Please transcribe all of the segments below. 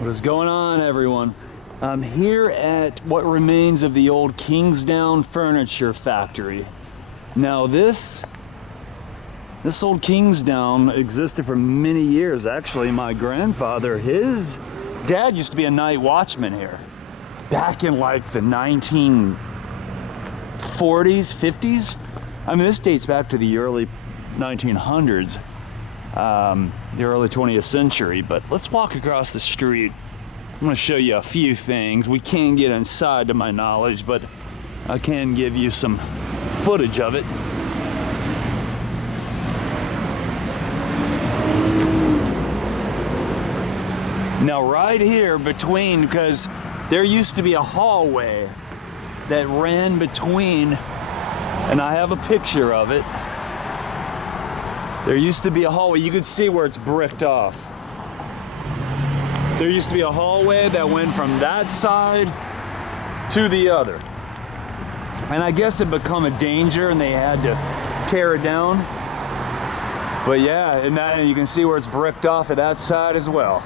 What is going on, everyone? I'm here at what remains of the old Kingsdown furniture factory. Now this old Kingsdown existed for many years. Actually, my grandfather, his dad used to be a night watchman here back in like the 1940s, 50s. I mean, this dates back to the early 1900s. The early 20th century, but let's walk across the street. I'm going to show you a few things. We can't get inside to my knowledge, but I can give you some footage of it. Now right here between, because there used to be a hallway that ran between, and I have a picture of it. There used to be a hallway. You could see where it's bricked off. There used to be a hallway that went from that side to the other. And I guess it became a danger and they had to tear it down. But yeah, and you can see where it's bricked off at that side as well.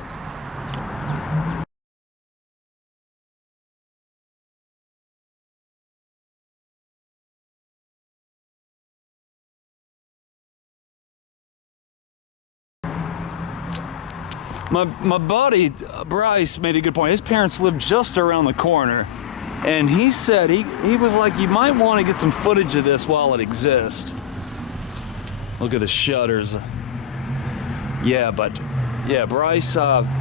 My buddy Bryce made a good point. His parents lived just around the corner, and he said he was like, you might want to get some footage of this while it exists. Look at the shutters. Yeah, but yeah, Bryce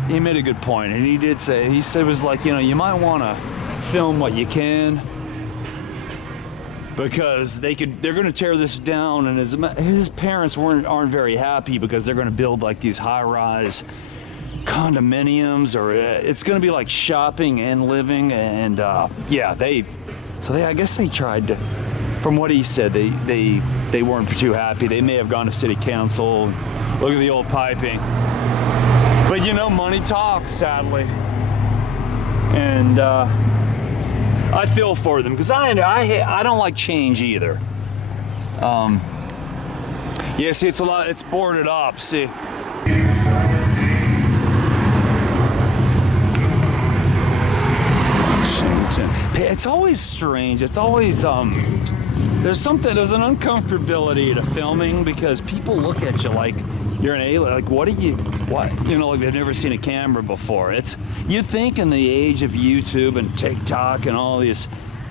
he made a good point, and he said it was like, you know, you might want to film what you can, because they're going to tear this down, and his parents aren't very happy because they're going to build like these high-rise condominiums, or it's going to be like shopping and living, and yeah, I guess they tried to, from what he said, they weren't too happy. They may have gone to city council. Look at the old piping, but you know, money talks, sadly, and I feel for them, because I don't like change either. Yeah, see, it's boarded up, see. It's always strange. It's always there's an uncomfortability to filming, because people look at you like you're an alien. Like, what? You know, like they've never seen a camera before. You think in the age of YouTube and TikTok and all these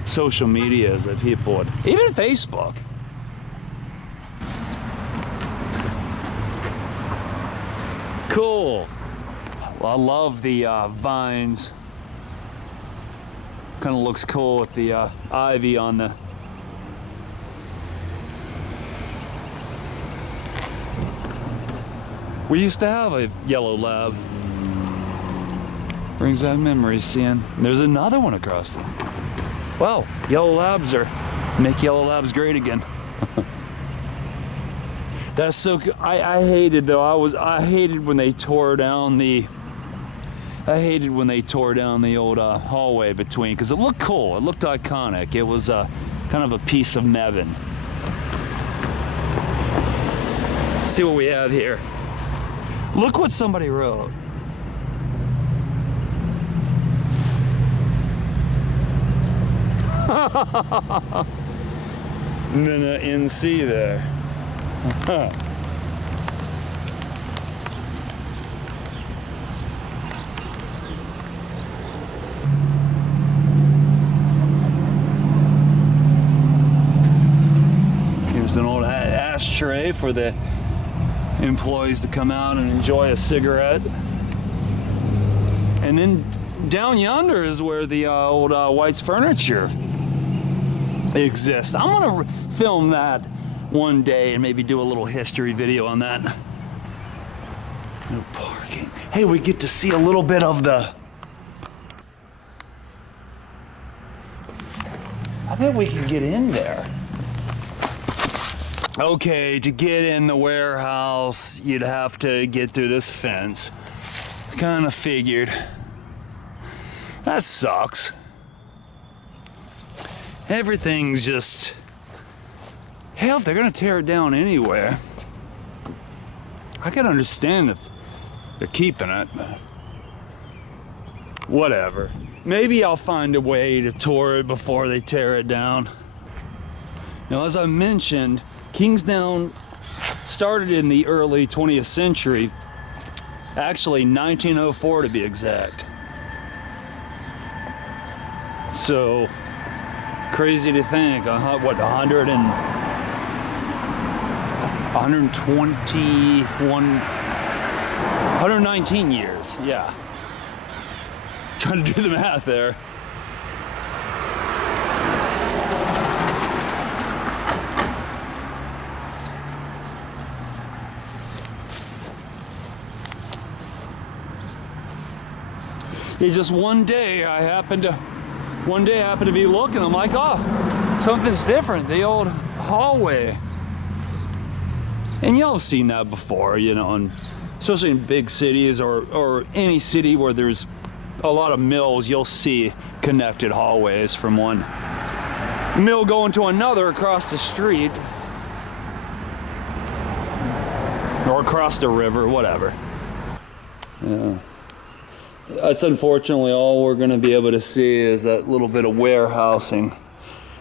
social medias that people would, even Facebook. Cool. Well, I love the vines. Kind of looks cool with the ivy on the. We used to have a yellow lab. Brings back memories seeing. There's another one across there. Wow, yellow labs make yellow labs great again. That's so good. I hated though. I hated when they tore down the. I hated when they tore down the old hallway between, because it looked cool. It looked iconic. It was kind of a piece of Nevin. Let's see what we have here. Look what somebody wrote. And then an NC there. An old ashtray for the employees to come out and enjoy a cigarette. And then down yonder is where the old White's furniture exists. I'm gonna film that one day and maybe do a little history video on that. No parking. Hey, we get to see a little bit of the. I bet we can get in there. Okay, to get in the warehouse, you'd have to get through this fence. Kind of figured. That sucks. Everything's just. Hell, if they're gonna tear it down anyway, I can understand if they're keeping it. Whatever. Maybe I'll find a way to tour it before they tear it down. Now, as I mentioned, Kingsdown started in the early 20th century, actually 1904 to be exact. So, crazy to think, what, 119 years, yeah. Trying to do the math there. It's just one day I happened to be looking, I'm like, oh, something's different, the old hallway. And y'all have seen that before, you know, and especially in big cities or any city where there's a lot of mills, you'll see connected hallways from one mill going to another across the street or across the river, whatever. Yeah. That's unfortunately all we're going to be able to see is that little bit of warehousing.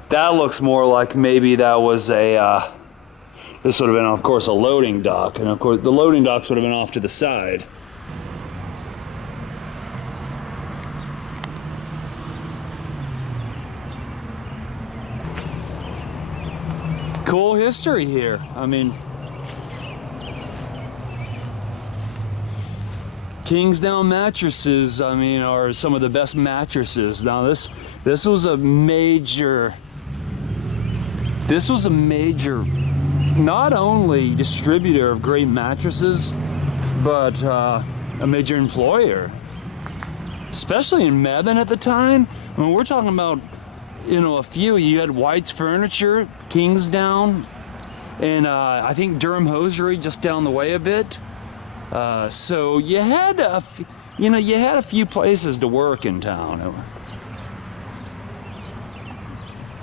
That looks more like maybe that was a, this would have been, of course, a loading dock. And of course, the loading docks would have been off to the side. Cool history here. I mean, Kingsdown mattresses, I mean, are some of the best mattresses. Now this was a major not only distributor of great mattresses, but a major employer, especially in Mebane at the time. I mean, we're talking about, you know, a few. You had White's Furniture, Kingsdown, and I think Durham Hosiery just down the way a bit. So you had a few places to work in town.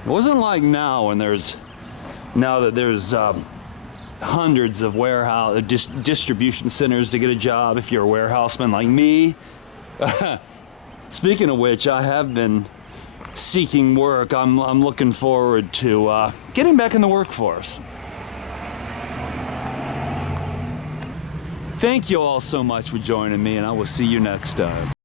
It wasn't like now when there's hundreds of warehouse distribution centers to get a job if you're a warehouseman like me. Speaking of which, I have been seeking work. I'm looking forward to getting back in the workforce. Thank you all so much for joining me, and I will see you next time.